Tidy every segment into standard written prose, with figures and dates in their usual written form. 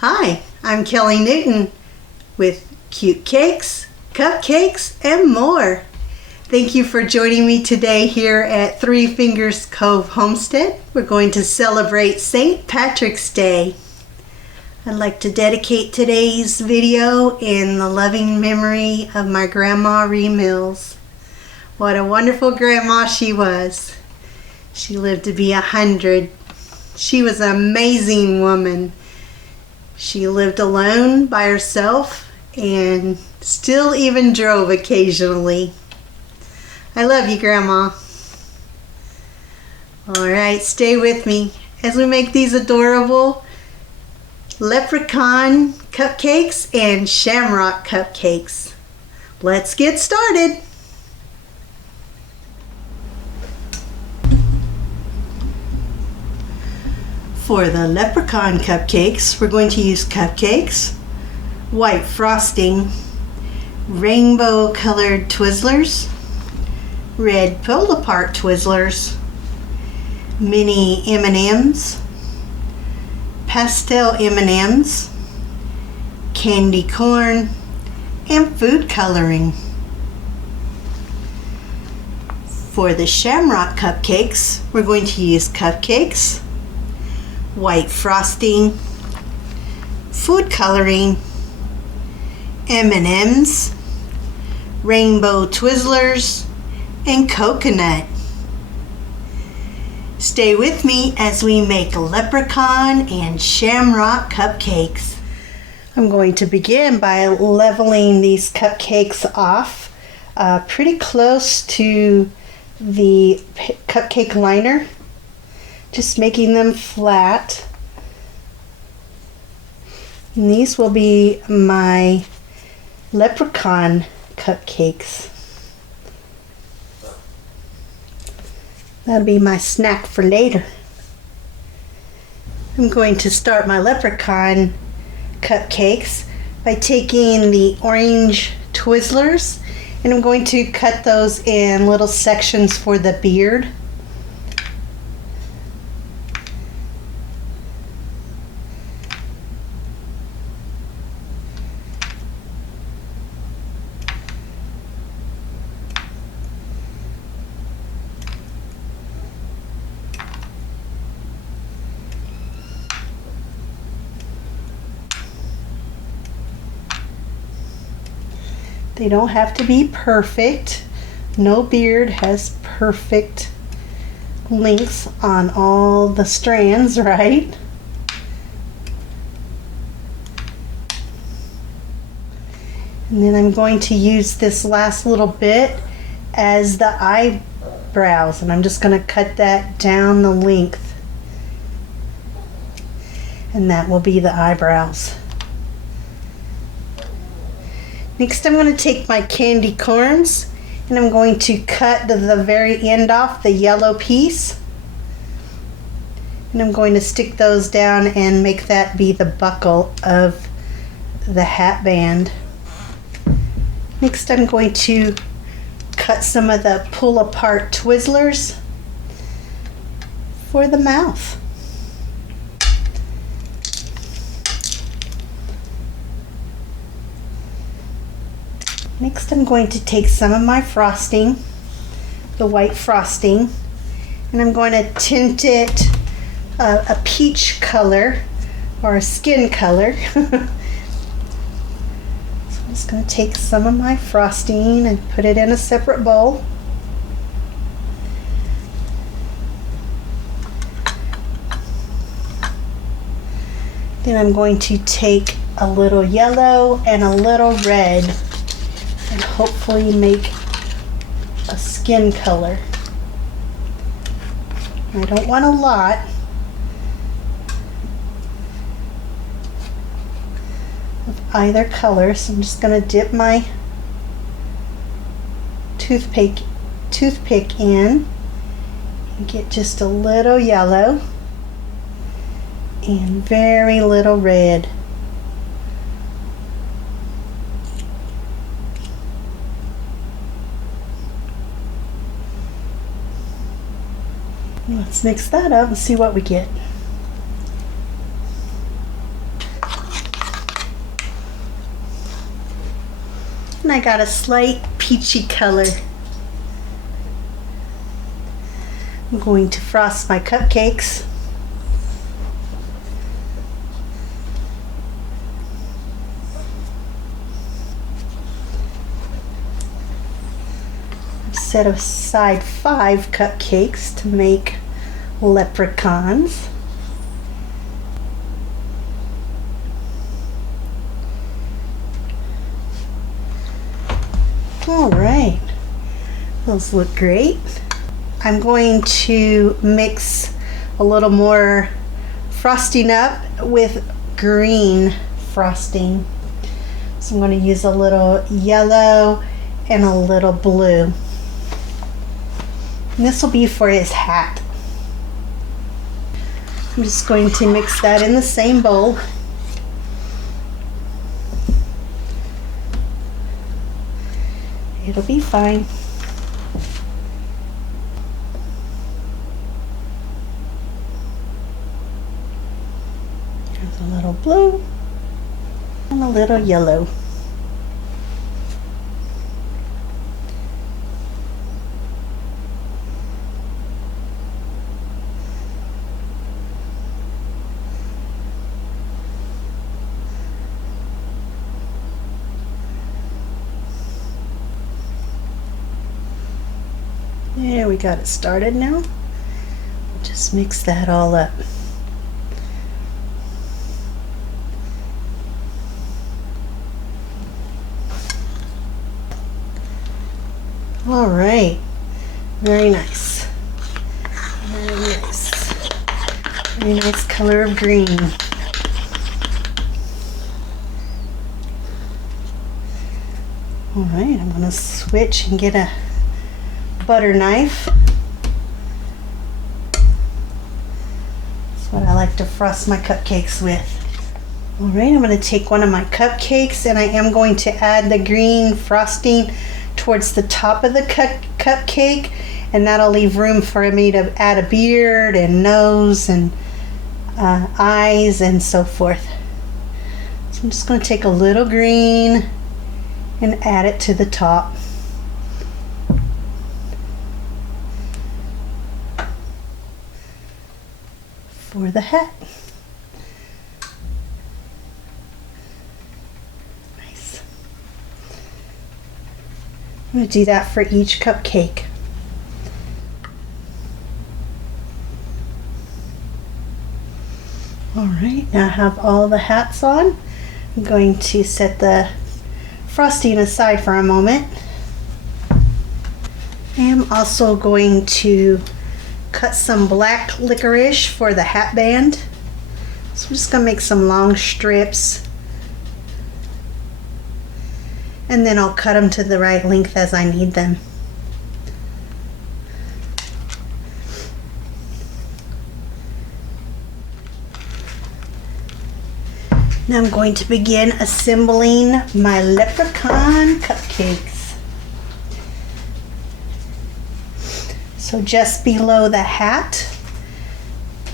Hi, I'm Kelly Newton with Cute Cakes, Cupcakes, and more. Thank you for joining me today here at Three Fingers Cove Homestead. We're going to celebrate St. Patrick's Day. I'd like to dedicate today's video in the loving memory of my Grandma Ree Mills. What a wonderful grandma she was. She lived to be 100. She was an amazing woman. She lived alone by herself and still even drove occasionally. I love you, Grandma. Alright, stay with me as we make these adorable Leprechaun Cupcakes and Shamrock Cupcakes. Let's get started. For the Leprechaun Cupcakes, we're going to use cupcakes, white frosting, rainbow colored Twizzlers, red pull-apart Twizzlers, mini M&Ms, pastel M&Ms, candy corn, and food coloring. For the Shamrock Cupcakes, we're going to use cupcakes, white frosting, food coloring, M&Ms, rainbow Twizzlers, and coconut. Stay with me as we make Leprechaun and Shamrock Cupcakes. I'm going to begin by leveling these cupcakes off pretty close to the cupcake liner. Just making them flat. And these will be my Leprechaun Cupcakes. That'll be my snack for later. I'm going to start my Leprechaun Cupcakes by taking the orange Twizzlers, and I'm going to cut those in little sections for the beard. They don't have to be perfect. No beard has perfect lengths on all the strands, right? And then I'm going to use this last little bit as the eyebrows, and I'm just going to cut that down the length. And that will be the eyebrows. Next, I'm going to take my candy corns and I'm going to cut the very end off, the yellow piece. And I'm going to stick those down and make that be the buckle of the hat band. Next, I'm going to cut some of the pull-apart Twizzlers for the mouth. Next, I'm going to take some of my frosting, the white frosting, and I'm going to tint it a peach color or a skin color. So I'm just going to take some of my frosting and put it in a separate bowl. Then I'm going to take a little yellow and a little red and hopefully make a skin color. I don't want a lot. Of either color, so I'm just going to dip my toothpick in and get just a little yellow and very little red. Let's mix that up and see what we get. And I got a slight peachy color. I'm going to frost my cupcakes. I've set aside 5 cupcakes to make leprechauns. All right, those look great. I'm going to mix a little more frosting up with green frosting. So I'm going to use a little yellow and a little blue. And this will be for his hat. I'm just going to mix that in the same bowl. It'll be fine. There's a little blue and a little yellow. There, we got it started now. Just mix that all up. All right, very nice. Very nice. Very nice color of green. All right, I'm gonna switch and get a butter knife. That's what I like to frost my cupcakes with. All right, I'm going to take one of my cupcakes and I am going to add the green frosting towards the top of the cupcake, and that'll leave room for me to add a beard and nose and eyes and so forth. So I'm just going to take a little green and add it to the top. For the hat. Nice. I'm going to do that for each cupcake. Alright, now I have all the hats on. I'm going to set the frosting aside for a moment. I am also going to cut some black licorice for the hat band. So I'm just going to make some long strips, and then I'll cut them to the right length as I need them. Now I'm going to begin assembling my Leprechaun Cupcakes. So just below the hat,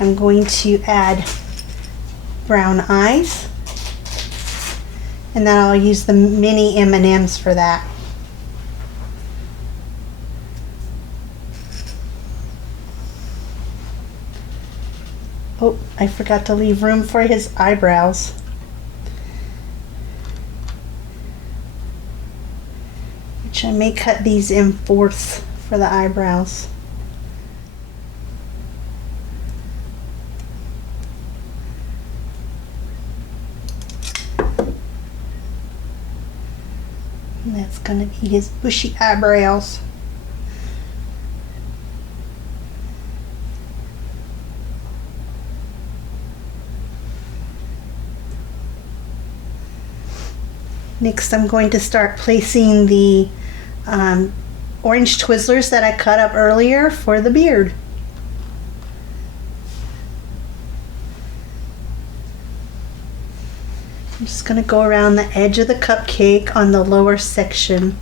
I'm going to add brown eyes, and then I'll use the mini M&Ms for that. Oh, I forgot to leave room for his eyebrows. Which I may cut these in fourths for the eyebrows. And that's going to be his bushy eyebrows. Next, I'm going to start placing the orange Twizzlers that I cut up earlier for the beard. I'm just going to go around the edge of the cupcake on the lower section.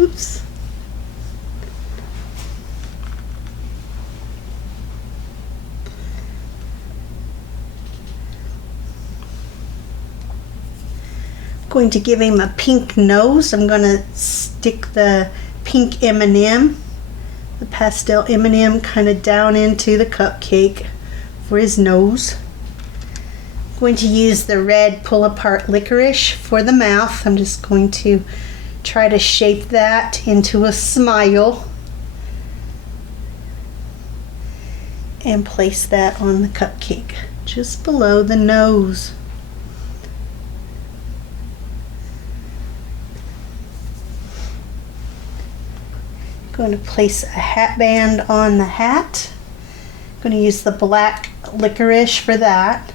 Oops. Going to give him a pink nose. I'm going to stick the pink M&M, the pastel M&M, kind of down into the cupcake for his nose. I'm going to use the red pull apart licorice for the mouth. I'm just going to try to shape that into a smile and place that on the cupcake just below the nose. Going to place a hat band on the hat. Going to use the black licorice for that.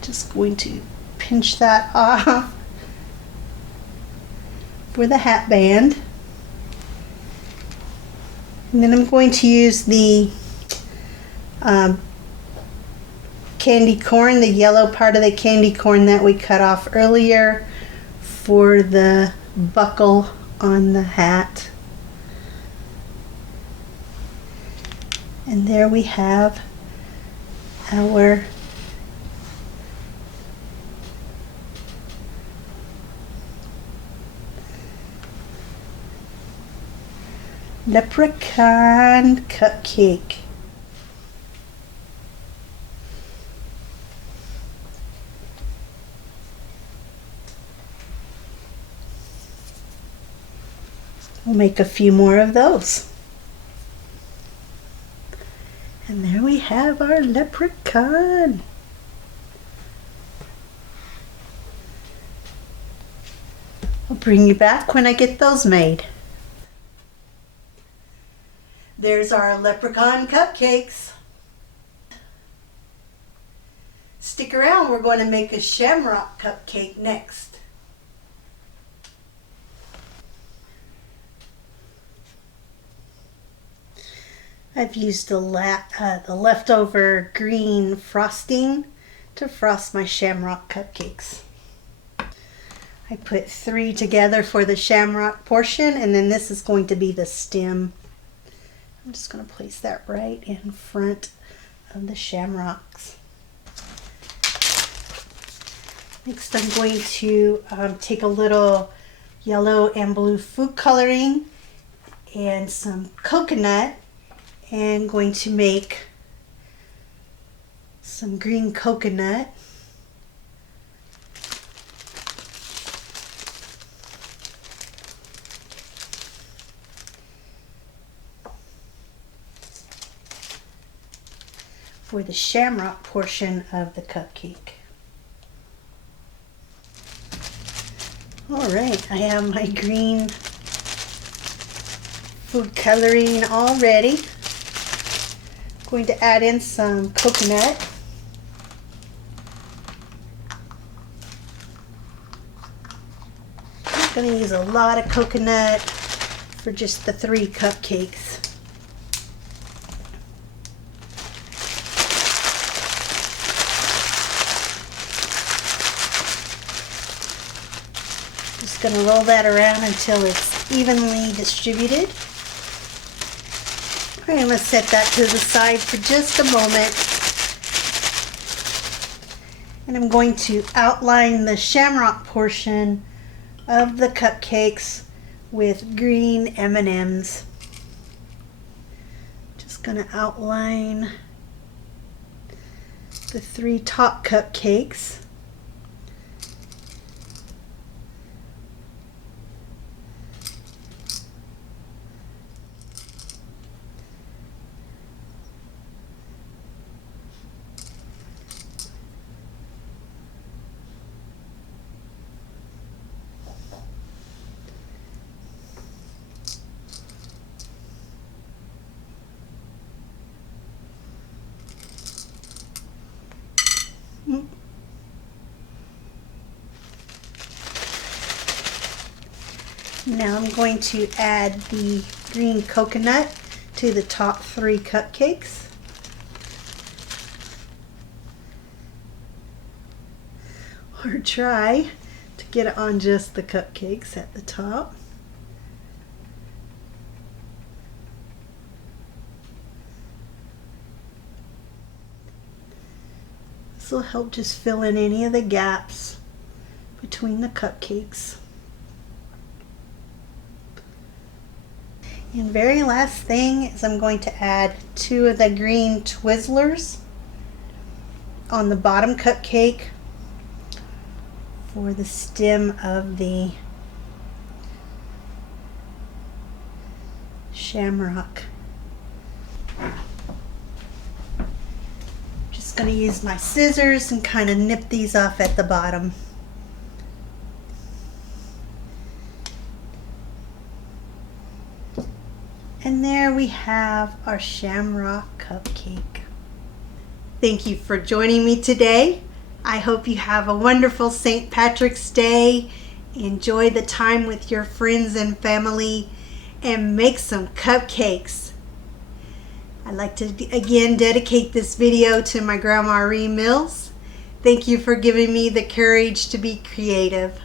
Just going to pinch that off for the hat band. And then I'm going to use the candy corn, the yellow part of the candy corn that we cut off earlier, for the buckle on the hat. And there we have our Leprechaun Cupcake. We'll make a few more of those. And there we have our leprechaun. I'll bring you back when I get those made. There's our leprechaun cupcakes. Stick around, we're going to make a shamrock cupcake next. I've used the leftover green frosting to frost my shamrock cupcakes. I put 3 together for the shamrock portion, and then this is going to be the stem. I'm just going to place that right in front of the shamrocks. Next I'm going to take a little yellow and blue food coloring and some coconut, and going to make some green coconut. For the shamrock portion of the cupcake. All right, I have my green food coloring all ready. Going to add in some coconut. I'm going to use a lot of coconut for just the 3 cupcakes. Just going to roll that around until it's evenly distributed. I'm going to set that to the side for just a moment. And I'm going to outline the shamrock portion of the cupcakes with green M&Ms. Just going to outline the 3 top cupcakes. Now I'm going to add the green coconut to the top 3 cupcakes. Or try to get it on just the cupcakes at the top. This will help just fill in any of the gaps between the cupcakes. And very last thing is I'm going to add 2 of the green Twizzlers on the bottom cupcake for the stem of the Shamrock. Just going to use my scissors and kind of nip these off at the bottom. And there we have our Shamrock Cupcake. Thank you for joining me today. I hope you have a wonderful St. Patrick's Day. Enjoy the time with your friends and family and make some cupcakes. I'd like to again dedicate this video to my Grandma Ree Mills. Thank you for giving me the courage to be creative.